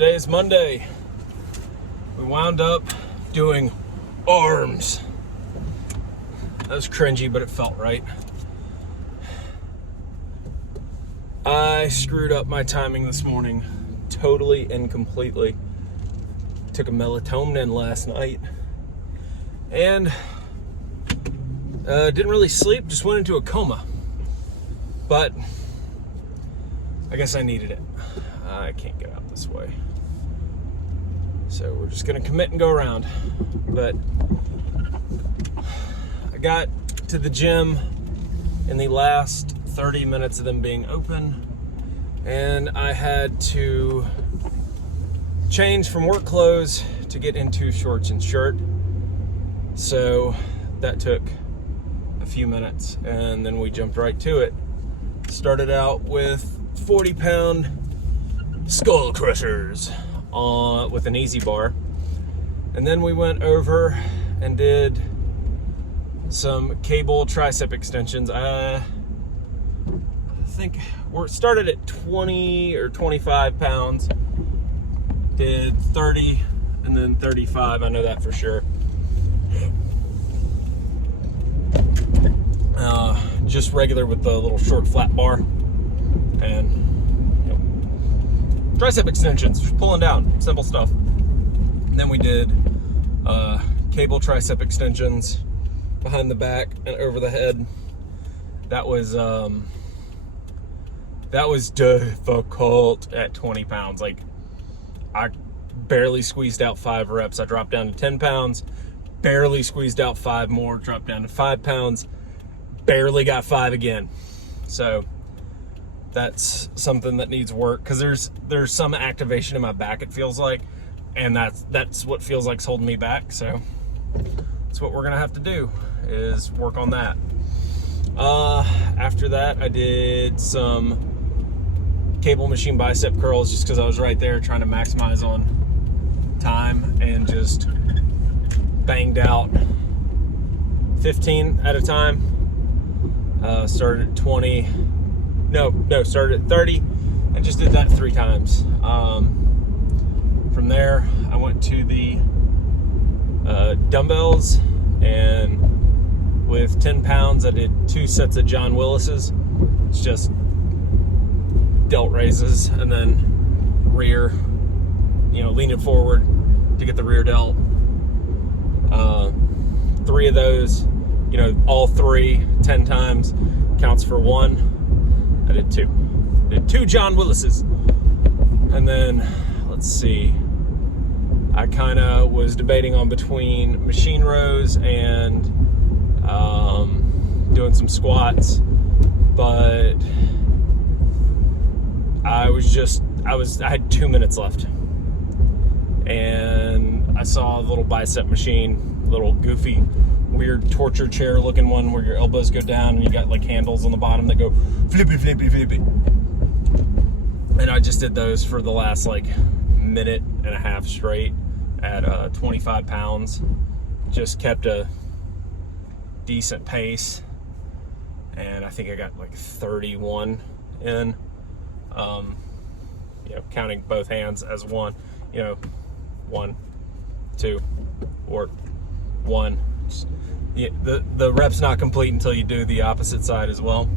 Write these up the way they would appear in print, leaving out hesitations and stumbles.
Today is Monday. We wound up doing arms. That was cringy, but it felt right. I screwed up my timing this morning totally and completely. Took a melatonin last night and didn't really sleep, just went into a coma. But I guess I needed it. I can't get out this way. So we're just gonna commit and go around. But I got to the gym in the last 30 minutes of them being open, and I had to change from work clothes to get into shorts and shirt. So that took a few minutes, and then we jumped right to it. Started out with 40-pound skull crushers with an easy bar, and then we went over and did some cable tricep extensions. I think we started at 20 or 25 pounds, did 30 and then 35, I know that for sure. Just regular with the little short flat bar, and tricep extensions, just pulling down, simple stuff. And then we did cable tricep extensions behind the back and over the head. That was difficult at 20 pounds. Like, I barely squeezed out 5 reps. I dropped down to 10 pounds, barely squeezed out 5 more, dropped down to 5 pounds, barely got 5 again. So that's something that needs work, because there's some activation in my back, it feels like, and that's what feels like's holding me back. So that's what we're gonna have to do, is work on that. After that, I did some cable machine bicep curls, just because I was right there trying to maximize on time, and just banged out 15 at a time. Started at 20. Started at 30 and just did that 3 times. From there, I went to the dumbbells, and with 10 pounds, I did 2 sets of John Willis's. It's just delt raises and then rear, leaning forward to get the rear delt. 3 of those, all 3, 10 times counts for 1. I did 2. Did 2 John Willis's. And then, let's see, I kind of was debating on between machine rows and doing some squats, but I had 2 minutes left, and I saw a little bicep machine, little goofy, weird torture chair looking one where your elbows go down and you got like handles on the bottom that go flippy, flippy, flippy. And I just did those for the last minute and a half straight at 25 pounds. Just kept a decent pace, and I think I got 31 in, counting both hands as one, 1, 2, or 1. The rep's not complete until you do the opposite side as well.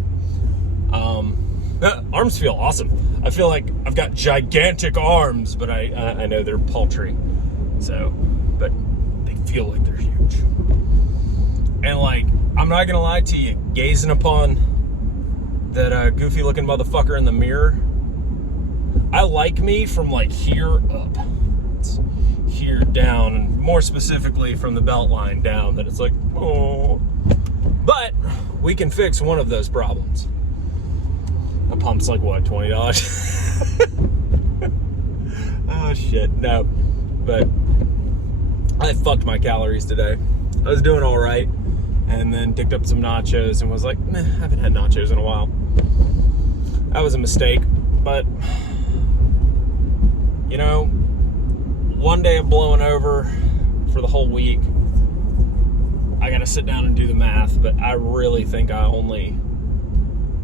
Arms feel awesome. I feel like I've got gigantic arms, but I know they're paltry. So, but they feel like they're huge. And I'm not gonna lie to you, gazing upon that goofy looking motherfucker in the mirror, I like me from here up. It's here down, and more specifically from the belt line down, that it's oh. But we can fix one of those problems. A pump's what, $20? Oh shit, no. But I fucked my calories today. I was doing all right, and then picked up some nachos and was like, I haven't had nachos in a while. That was a mistake, but one day of blowing over for the whole week, I gotta sit down and do the math, but I really think I only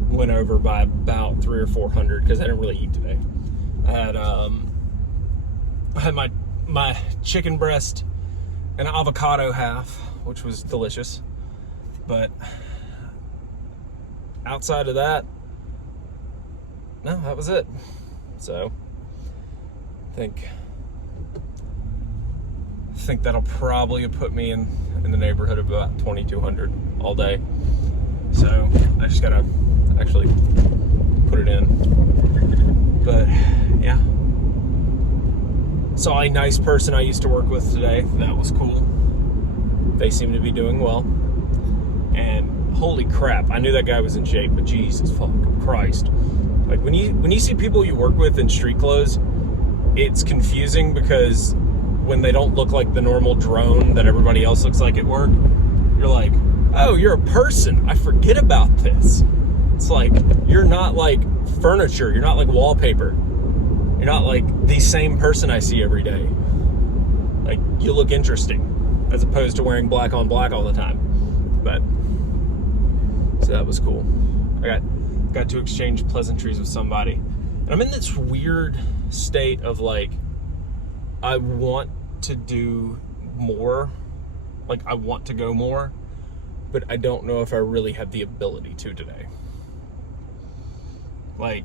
went over by about 300 or 400, because I didn't really eat today. I had I had my chicken breast and avocado half, which was delicious. But outside of that, no, that was it. So I think that'll probably put me in the neighborhood of about 2,200 all day. So I just gotta actually put it in. But yeah, saw a nice person I used to work with today. That was cool. They seem to be doing well. And holy crap, I knew that guy was in shape, but Jesus fucking Christ. Like when you see people you work with in street clothes, it's confusing because when they don't look like the normal drone that everybody else looks like at work, you're like, oh, you're a person. I forget about this. It's like, you're not like furniture. You're not like wallpaper. You're not like the same person I see every day. Like, you look interesting as opposed to wearing black on black all the time. But, so that was cool. I got to exchange pleasantries with somebody. And I'm in this weird state of like, I want to do more. Like, I want to go more. But I don't know if I really have the ability to today. Like,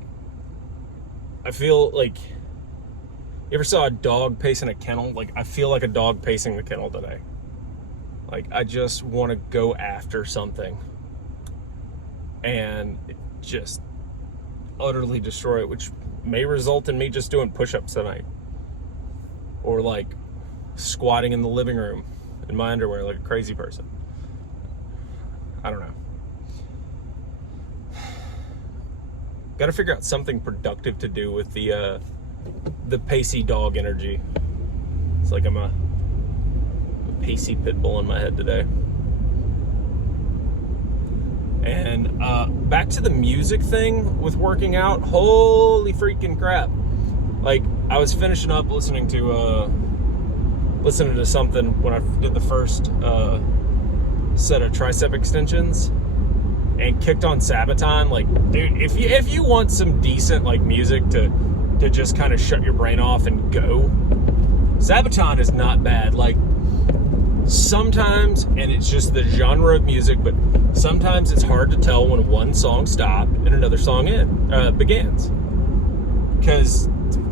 I feel like, you ever saw a dog pacing a kennel? Like, I feel like a dog pacing the kennel today. Like, I just want to go after something and just utterly destroy it, which may result in me just doing push-ups tonight. Or like squatting in the living room in my underwear like a crazy person. I don't know. Got to figure out something productive to do with the pacey dog energy. It's like I'm a pacey pit bull in my head today. And back to the music thing with working out. Holy freaking crap. Like, I was finishing up listening to something when I did the first set of tricep extensions and kicked on Sabaton. Like, dude, if you want some decent like music to just kind of shut your brain off and go, Sabaton is not bad. Like, sometimes, and it's just the genre of music, but sometimes it's hard to tell when one song stopped and another song begins. Because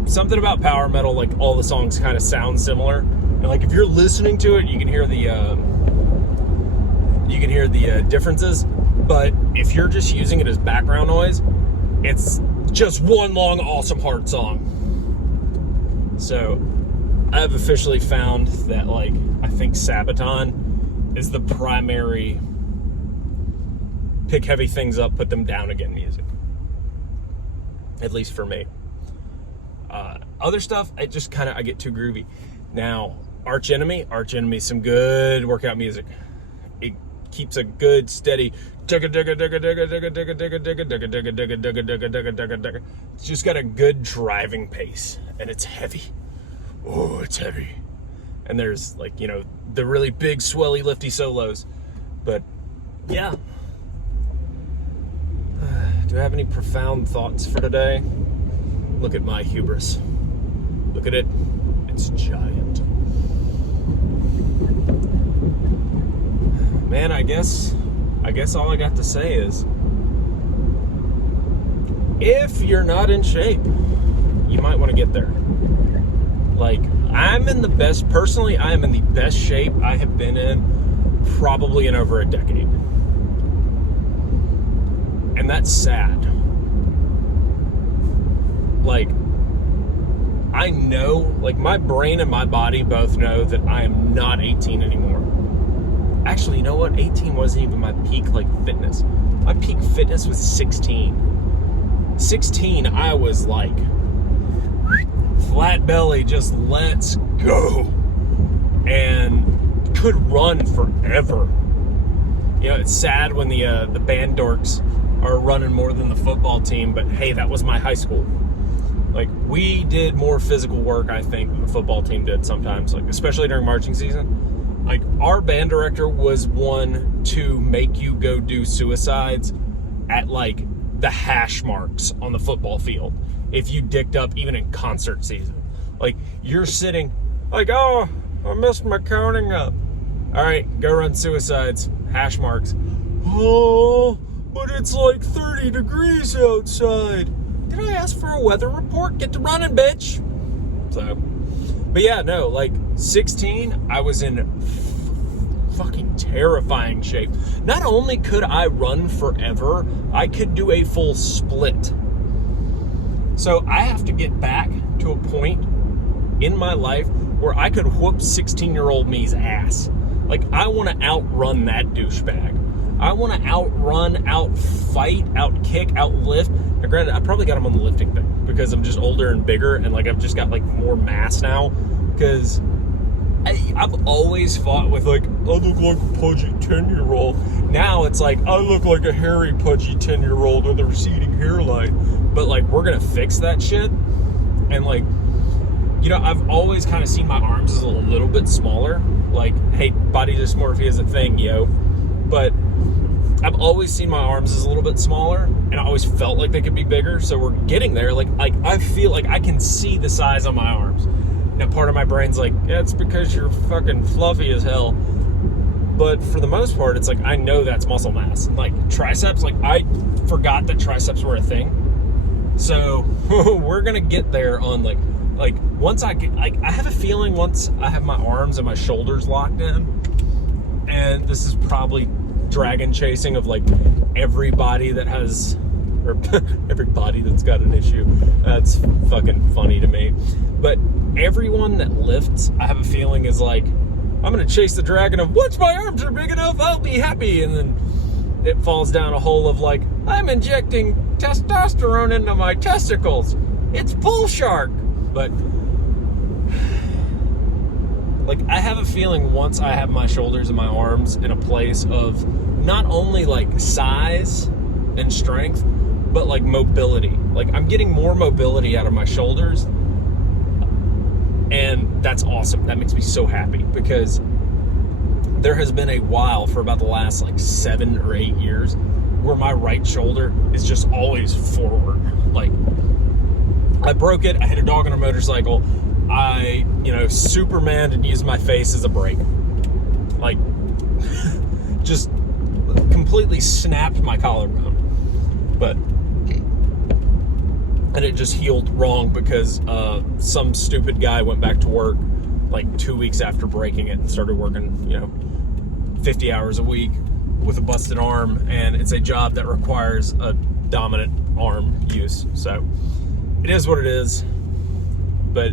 something about power metal, like all the songs kind of sound similar, and like if you're listening to it, you can hear the differences. But if you're just using it as background noise, it's just one long awesome hard song. So I've officially found that, like, I think Sabaton is the primary pick heavy things up, put them down again music. At least for me. Other stuff, I get too groovy. Now, Arch Enemy, some good workout music. It keeps a good steady. It's just got a good driving pace, and it's heavy. Oh, it's heavy. And there's, like, you know, the really big, swelly, lifty solos. But, yeah. Do I have any profound thoughts for today? Look at my hubris. Look at it. It's giant. Man, I guess all I got to say is, if you're not in shape, you might want to get there. Like, I am in the best shape I have been in probably in over a decade. And that's sad. Like, I know, like, my brain and my body both know that I am not 18 anymore. Actually, you know what? 18 wasn't even my peak, like, fitness. My peak fitness was 16. 16, I was like, flat belly, just let's go. And could run forever. You know, it's sad when the band dorks are running more than the football team, but hey, that was my high school. Like, we did more physical work, I think, than the football team did sometimes, like, especially during marching season. Like, our band director was one to make you go do suicides at, like, the hash marks on the football field if you dicked up even in concert season. Like, you're sitting, like, oh, I messed my counting up. All right, go run suicides, hash marks. Oh, but it's like 30 degrees outside. Did I ask for a weather report? Get to running, bitch. So, but yeah, no, like 16, I was in fucking terrifying shape. Not only could I run forever, I could do a full split. So I have to get back to a point in my life where I could whoop 16-year-old me's ass. Like, I want to outrun that douchebag. I want to outrun, outfight, outkick, outlift. Now, granted, I probably got him on the lifting thing because I'm just older and bigger, and like I've just got like more mass now. Because I've always fought with like, I look like a pudgy 10-year-old. Now it's like, I look like a hairy, pudgy 10-year-old with a receding hairline. But like, we're gonna fix that shit. And like, you know, I've always kind of seen my arms as a little bit smaller. Like, hey, body dysmorphia is a thing, yo. But I've always seen my arms as a little bit smaller, and I always felt like they could be bigger. So we're getting there. Like I feel like I can see the size on my arms. Now part of my brain's like, yeah, it's because you're fucking fluffy as hell. But for the most part, it's like, I know that's muscle mass. Like triceps, like I forgot that triceps were a thing. So we're gonna get there on like once I get, like, I have a feeling once I have my arms and my shoulders locked in, and this is probably dragon chasing of like everybody that has, or everybody that's got an issue. That's fucking funny to me. But everyone that lifts, I have a feeling is like, I'm gonna chase the dragon of once my arms are big enough, I'll be happy. And then it falls down a hole of like, I'm injecting testosterone into my testicles. It's bull shark. But like, I have a feeling once I have my shoulders and my arms in a place of not only like size and strength, but like mobility. Like, I'm getting more mobility out of my shoulders, and that's awesome. That makes me so happy, because there has been a while for about the last like 7 or 8 years where my right shoulder is just always forward. Like, I broke it, I hit a dog on a motorcycle, I, Superman and used my face as a brake. Like, just completely snapped my collarbone. But, and it just healed wrong because some stupid guy went back to work like 2 weeks after breaking it and started working, 50 hours a week with a busted arm, and it's a job that requires a dominant arm use. So it is what it is. But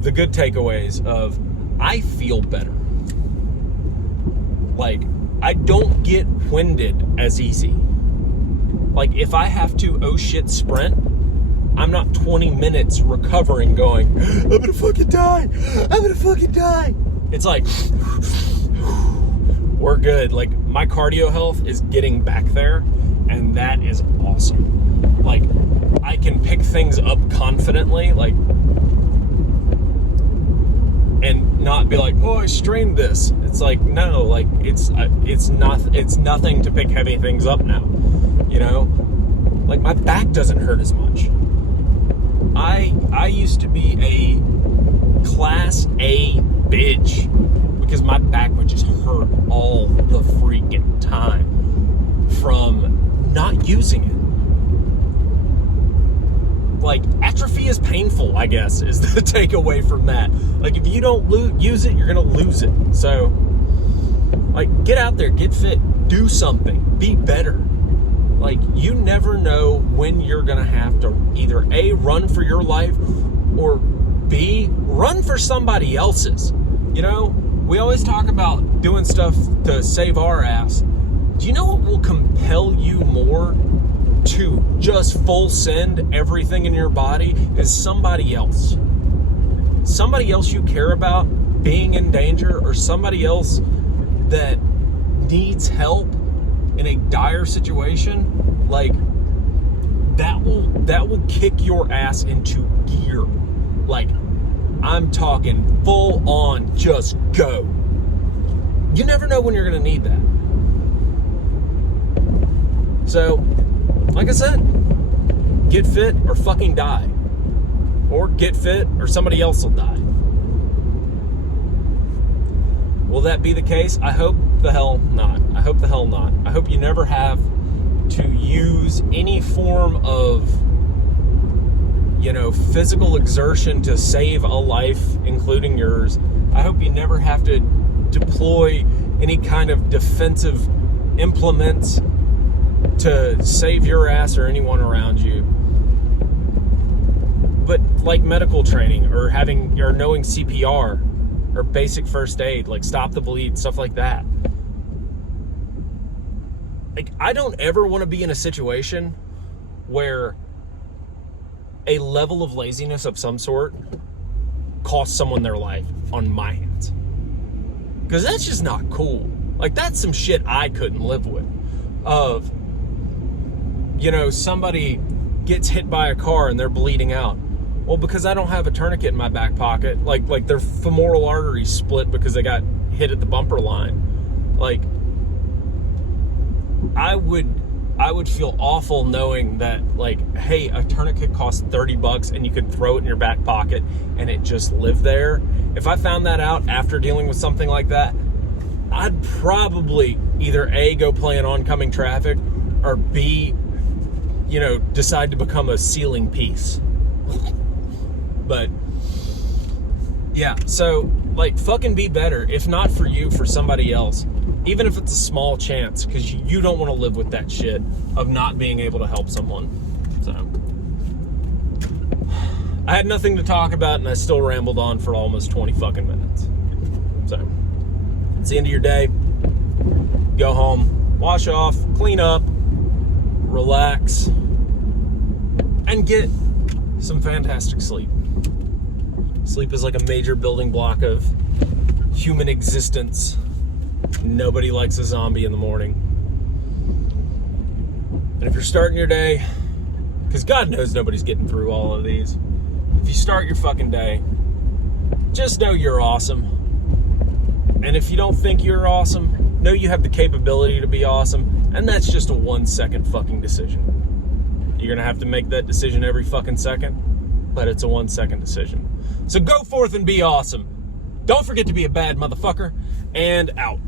the good takeaways of, I feel better. Like, I don't get winded as easy. Like, if I have to, oh shit, sprint, I'm not 20 minutes recovering going, I'm gonna fucking die. I'm gonna fucking die. It's like, we're good. Like, my cardio health is getting back there, and that is awesome. Like, I can pick things up confidently, like, and not be like, oh, I strained this. It's like, no, like, it's nothing to pick heavy things up now. Like, my back doesn't hurt as much. I used to be a class A bitch because my back would just hurt all the freaking time from not using it. Like, atrophy is painful, I guess, is the takeaway from that. Like, if you don't use it, you're gonna lose it. So, like, get out there, get fit, do something, be better. Like, you never know when you're gonna have to either A, run for your life, or B, run for somebody else's. We always talk about doing stuff to save our ass. Do you know what will compel you more to just full send everything in your body? Is somebody else. Somebody else you care about being in danger, or somebody else that needs help in a dire situation. Like, that will kick your ass into gear. Like, I'm talking full on, just go. You never know when you're gonna need that. So, like I said, get fit or fucking die. or get fit, or somebody else will die. Will that be the case? I hope the hell not. I hope the hell not. I hope you never have to use any form of, physical exertion to save a life, including yours. I hope you never have to deploy any kind of defensive implements to save your ass or anyone around you. But like medical training or knowing CPR or basic first aid, like stop the bleed, stuff like that. Like, I don't ever want to be in a situation where a level of laziness of some sort costs someone their life on my hands. Because that's just not cool. Like, that's some shit I couldn't live with. Of, somebody gets hit by a car and they're bleeding out. Well, because I don't have a tourniquet in my back pocket. Like their femoral artery split because they got hit at the bumper line. Like, I would feel awful knowing that, like, hey, a tourniquet costs $30 and you could throw it in your back pocket and it just lived there. If I found that out after dealing with something like that, I'd probably either A, go play in oncoming traffic, or B, decide to become a ceiling piece. But yeah, so like, fucking be better. If not for you, for somebody else. Even if it's a small chance, because you don't want to live with that shit of not being able to help someone. So, I had nothing to talk about, and I still rambled on for almost 20 fucking minutes. So, it's the end of your day. Go home, wash off, clean up, relax, and get some fantastic sleep. Sleep is like a major building block of human existence. Nobody likes a zombie in the morning. And if you're starting your day, because God knows nobody's getting through all of these, if you start your fucking day, just know you're awesome. And if you don't think you're awesome, know you have the capability to be awesome, and that's just a 1 second fucking decision. You're gonna have to make that decision every fucking second, but it's a 1 second decision. So go forth and be awesome. Don't forget to be a bad motherfucker, and out.